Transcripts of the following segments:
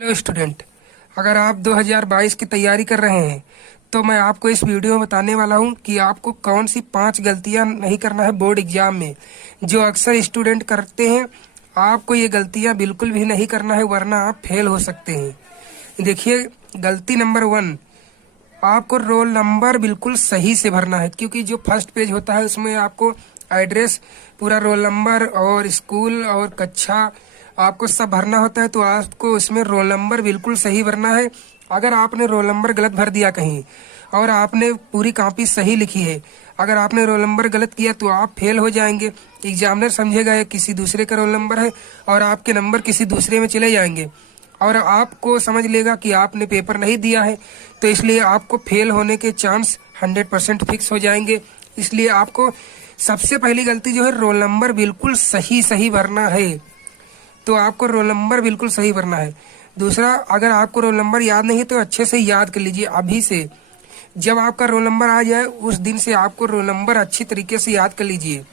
Hello student, अगर आप 2022 की तैयारी कर रहे हैं तो मैं आपको इस वीडियो में बताने वाला हूं कि आपको कौन सी 5 गलतियां नहीं करना है बोर्ड एग्जाम में, जो अक्सर स्टूडेंट करते हैं। आपको ये गलतियां बिल्कुल भी नहीं करना है, वरना आप फेल हो सकते हैं। देखिए, गलती नंबर 1, आपको रोल नंबर बिल्कुल सही से भरना है, क्योंकि जो फर्स्ट पेज होता है उसमें आपको एड्रेस, पूरा रोल नंबर और स्कूल और कक्षा आपको सब भरना होता है। तो आपको उसमें रोल नंबर बिल्कुल सही भरना है। अगर आपने रोल नंबर गलत भर दिया कहीं और आपने पूरी कॉपी सही लिखी है, अगर आपने रोल नंबर गलत किया तो आप फेल हो जाएंगे। एग्जामिनर समझेगा ये किसी दूसरे का रोल नंबर है और आपके नंबर किसी दूसरे में चले जाएंगे और आपको समझ लेगा कि आपने पेपर नहीं दिया है। तो इसलिए आपको फेल होने के चांस 100% फिक्स हो जाएंगे। इसलिए आपको सबसे पहली गलती जो है, रोल नंबर बिल्कुल सही सही भरना है। तो आपको रोल नंबर बिल्कुल सही भरना है। दूसरा, अगर आपको रोल नंबर याद नहीं है तो अच्छे से याद कर लीजिए अभी से। जब आपका रोल नंबर आ जाए उस दिन से आपको रोल नंबर अच्छी तरीके से याद कर लीजिए।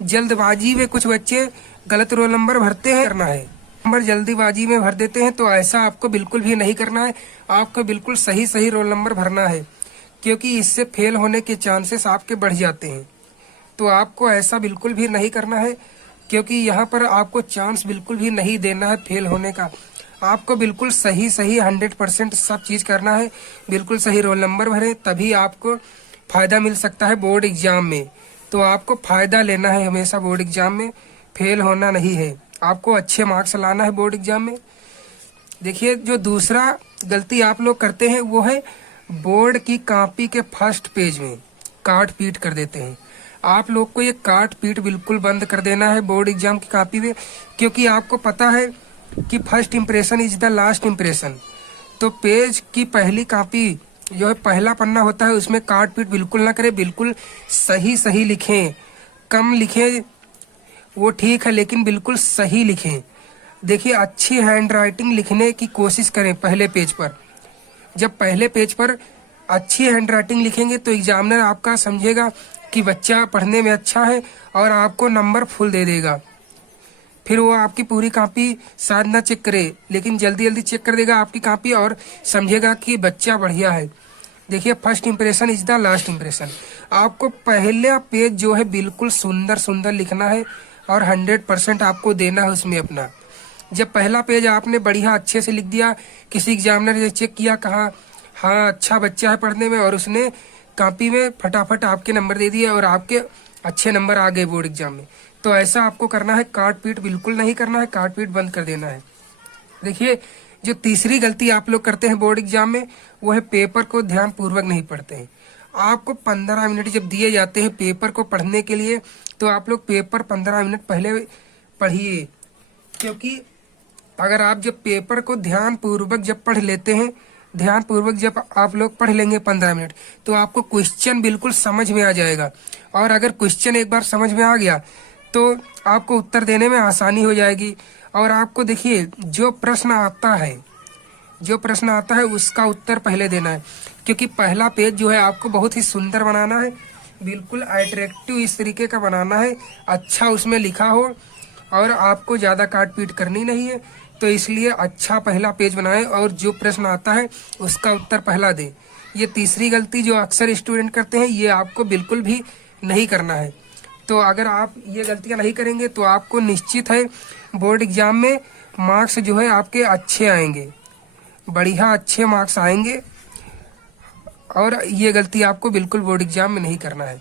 जल्दबाजी में कुछ बच्चे गलत रोल नंबर भरते हैं, करना है नंबर जल्दीबाजी में भर देते हैं, तो ऐसा आपको बिल्कुल भी नहीं करना है। आपको बिल्कुल सही सही रोल नंबर भरना है, क्योंकि इससे फेल होने के चांसेस आपके बढ़ जाते हैं। तो आपको ऐसा बिल्कुल भी नहीं करना है, क्योंकि यहाँ पर आपको चांस बिल्कुल भी नहीं देना है फेल होने का। आपको बिल्कुल सही सही 100% सब चीज करना है। बिल्कुल सही रोल नंबर भरें, तभी आपको फायदा मिल सकता है बोर्ड एग्जाम में। तो आपको फायदा लेना है हमेशा बोर्ड एग्जाम में, फेल होना नहीं है। आपको अच्छे मार्क्स लाना है बोर्ड एग्जाम में। देखिए, जो दूसरा गलती आप लोग करते हैं वो है बोर्ड की कॉपी के फर्स्ट पेज में काट पीट कर देते हैं। आप लोग को ये काट पीट बिल्कुल बंद कर देना है बोर्ड एग्जाम की कॉपी में, क्योंकि आपको पता है कि first impression is the last impression. तो पेज की पहली कॉपी जो है, पहला पन्ना होता है, उसमें काट पीट बिल्कुल ना करें। बिल्कुल सही सही लिखें, कम लिखें वो ठीक है, लेकिन बिल्कुल सही लिखें। देखिए, अच्छी हैंडराइटिंग लिखने की कोशिश करें पहले पेज पर। जब पहले पेज पर अच्छी हैंडराइटिंग लिखेंगे तो एग्जामिनर आपका समझेगा कि बच्चा पढ़ने में अच्छा है और आपको नंबर फुल दे देगा। फिर वो आपकी पूरी कॉपी शायद ना चेक करे, लेकिन जल्दी जल्दी चेक कर देगा आपकी कॉपी और समझेगा कि बच्चा बढ़िया है। देखिए, first impression is the last impression. आपको पहला पेज जो है बिल्कुल सुंदर सुंदर लिखना है और 100% आपको देना है उसमें अपना। जब पहला पेज आपने बढ़िया अच्छे से लिख दिया, किसी एग्जामिनर ने चेक किया, कहा हाँ अच्छा बच्चा है पढ़ने में, और उसने कॉपी में फटाफट आपके नंबर दे दिए और आपके अच्छे नंबर आ गए बोर्ड एग्जाम में। तो ऐसा आपको करना है, काट पीट बिल्कुल नहीं करना है, काट पीट बंद कर देना है। देखिए, जो तीसरी गलती आप लोग करते हैं बोर्ड एग्जाम में, वो है पेपर को ध्यान पूर्वक नहीं पढ़ते हैं। आपको 15 मिनट जब दिए जाते हैं पेपर को पढ़ने के लिए, तो आप लोग पेपर 15 मिनट पहले पढ़िए, क्योंकि अगर आप जब पेपर को ध्यान पूर्वक जब पढ़ लेते हैं, ध्यान पूर्वक जब आप लोग पढ़ लेंगे 15 मिनट, तो आपको क्वेश्चन बिल्कुल समझ में आ जाएगा। और अगर क्वेश्चन एक बार समझ में आ गया तो आपको उत्तर देने में आसानी हो जाएगी। और आपको देखिए, जो प्रश्न आता है उसका उत्तर पहले देना है, क्योंकि पहला पेज जो है आपको बहुत ही सुंदर बनाना है, बिल्कुल अट्रैक्टिव इस तरीके का बनाना है, अच्छा उसमें लिखा हो, और आपको ज्यादा काट पीट करनी नहीं है। तो इसलिए अच्छा पहला पेज बनाएं और जो प्रश्न आता है उसका उत्तर पहला दें। ये तीसरी गलती जो अक्सर स्टूडेंट करते हैं, ये आपको बिल्कुल भी नहीं करना है। तो अगर आप ये गलतियां नहीं करेंगे तो आपको निश्चित है बोर्ड एग्जाम में मार्क्स जो है आपके अच्छे आएंगे, बढ़िया अच्छे मार्क्स आएंगे। और ये गलती आपको बिल्कुल बोर्ड एग्जाम में नहीं करना है।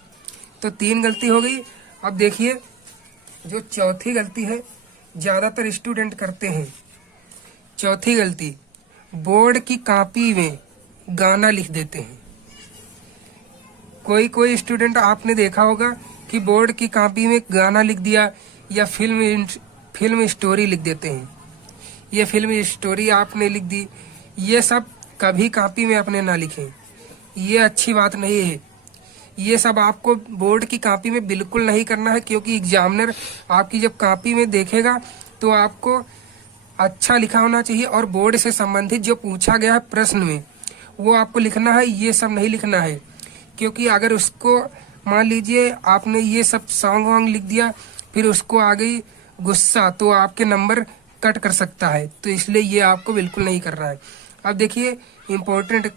तो 3 गलती हो गई। अब देखिए, जो चौथी गलती है, ज्यादातर स्टूडेंट करते हैं। चौथी गलती, बोर्ड की कॉपी में गाना लिख देते हैं। कोई स्टूडेंट आपने देखा होगा कि बोर्ड की कॉपी में गाना लिख दिया, या फिल्म स्टोरी लिख देते हैं। ये फिल्म स्टोरी आपने लिख दी, ये सब कभी कॉपी में अपने ना लिखें, ये अच्छी बात नहीं है। ये सब आपको बोर्ड की कॉपी में बिल्कुल नहीं करना है, क्योंकि एग्जामिनर आपकी जब कॉपी में देखेगा तो आपको अच्छा लिखा होना चाहिए, और बोर्ड से संबंधित जो पूछा गया है प्रश्न में वो आपको लिखना है। ये सब नहीं लिखना है, क्योंकि अगर उसको मान लीजिए आपने ये सब सॉन्ग वॉन्ग लिख दिया, फिर उसको आ गई गुस्सा, तो आपके नंबर कट कर सकता है, तो इसलिए ये आपको बिल्कुल नहीं करना है। अब देखिए इम्पोर्टेंट,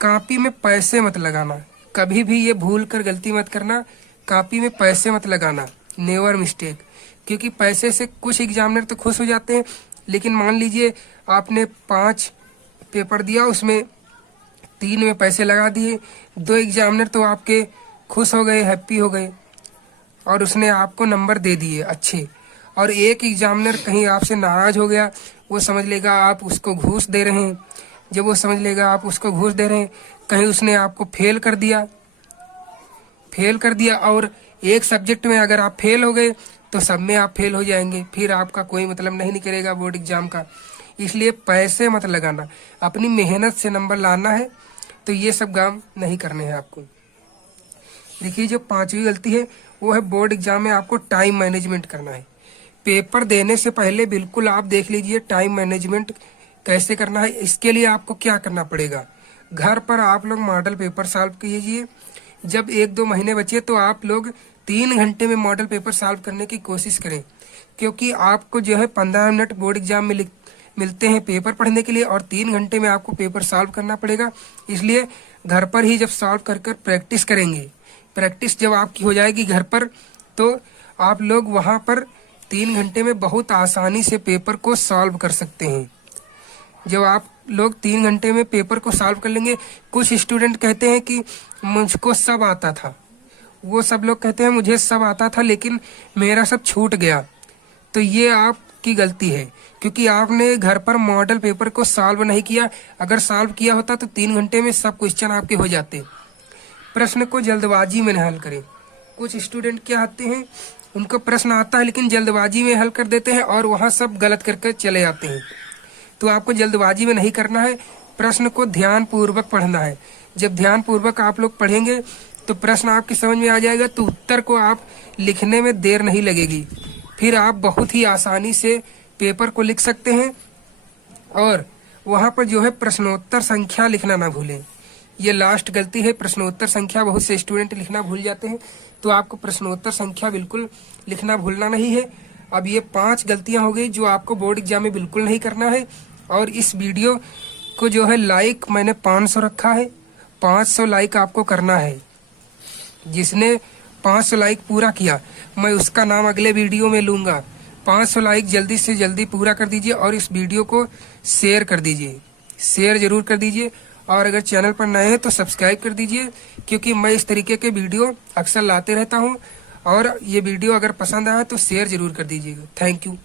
कॉपी में पैसे मत लगाना, कभी भी ये भूल कर गलती मत करना, कॉपी में पैसे मत लगाना, नेवर मिस्टेक। क्योंकि पैसे से कुछ एग्जामिनर तो खुश हो जाते हैं, लेकिन मान लीजिए आपने 5 पेपर दिया, उसमें 3 में पैसे लगा दिए, 2 एग्जामिनर तो आपके खुश हो गए, हैप्पी हो गए और उसने आपको नंबर दे दिए अच्छे, और एक एग्जामिनर कहीं आपसे नाराज हो गया, वो समझ लेगा आप उसको घूस दे रहे हैं। जब वो समझ लेगा आप उसको घूस दे रहे हैं, कहीं उसने आपको फेल कर दिया, और एक सब्जेक्ट में अगर आप फेल हो गए तो सब में आप फेल हो जाएंगे, फिर आपका कोई मतलब नहीं निकलेगा बोर्ड एग्जाम का। इसलिए पैसे मत लगाना, अपनी मेहनत से नंबर लाना है, तो ये सब काम नहीं करने हैं आपको। देखिए जो 5वीं गलती है वो है बोर्ड एग्जाम में आपको टाइम मैनेजमेंट करना है। पेपर देने से पहले बिल्कुल आप देख लीजिए टाइम मैनेजमेंट कैसे करना है। इसके लिए आपको क्या करना पड़ेगा, घर पर आप लोग मॉडल पेपर सॉल्व कीजिए। जब 1-2 महीने बचे तो आप लोग 3 घंटे में मॉडल पेपर सॉल्व करने की कोशिश करें, क्योंकि आपको जो है 15 मिनट बोर्ड एग्जाम में मिलते हैं पेपर पढ़ने के लिए, और 3 घंटे में आपको पेपर सॉल्व करना पड़ेगा। इसलिए घर पर ही जब सॉल्व कर प्रैक्टिस करेंगे, प्रैक्टिस जब आपकी हो जाएगी घर पर, तो आप लोग वहां पर 3 घंटे में बहुत आसानी से पेपर को सॉल्व कर सकते हैं। जब आप लोग 3 घंटे में पेपर को सॉल्व कर लेंगे, कुछ स्टूडेंट कहते हैं कि मुझको सब आता था, वो सब लोग कहते हैं मुझे सब आता था लेकिन मेरा सब छूट गया, तो ये आपकी गलती है, क्योंकि आपने घर पर मॉडल पेपर को सॉल्व नहीं किया। अगर सॉल्व किया होता तो 3 घंटे में सब क्वेश्चन आपके हो जाते। प्रश्न को जल्दबाजी में न हल करें। कुछ स्टूडेंट क्या आते हैं, उनको प्रश्न आता है लेकिन जल्दबाजी में हल कर देते हैं और वहाँ सब गलत करके चले जाते हैं। तो आपको जल्दबाजी में नहीं करना है, प्रश्न को ध्यान पूर्वक पढ़ना है। जब ध्यान पूर्वक आप लोग पढ़ेंगे तो प्रश्न आपकी समझ में आ जाएगा, तो उत्तर को आप लिखने में देर नहीं लगेगी, फिर आप बहुत ही आसानी से पेपर को लिख सकते हैं। और वहाँ पर जो है प्रश्नोत्तर संख्या लिखना ना भूलें, ये लास्ट गलती है। प्रश्नोत्तर संख्या बहुत से स्टूडेंट लिखना भूल जाते हैं, तो आपको प्रश्नोत्तर संख्या बिल्कुल लिखना भूलना नहीं है। अब ये 5 गलतियां हो गई जो आपको बोर्ड एग्जाम में बिल्कुल नहीं करना है। और इस वीडियो को जो है लाइक मैंने 500 रखा है, 500 लाइक आपको करना है। जिसने 500 लाइक पूरा किया मैं उसका नाम अगले वीडियो में लूंगा। 500 लाइक जल्दी से जल्दी पूरा कर दीजिए और इस वीडियो को शेयर कर दीजिए, शेयर जरूर कर दीजिए। और अगर चैनल पर नए हैं तो सब्सक्राइब कर दीजिए, क्योंकि मैं इस तरीके के वीडियो अक्सर लाते रहता हूं। और ये वीडियो अगर पसंद आया तो शेयर जरूर कर दीजिएगा। Thank you.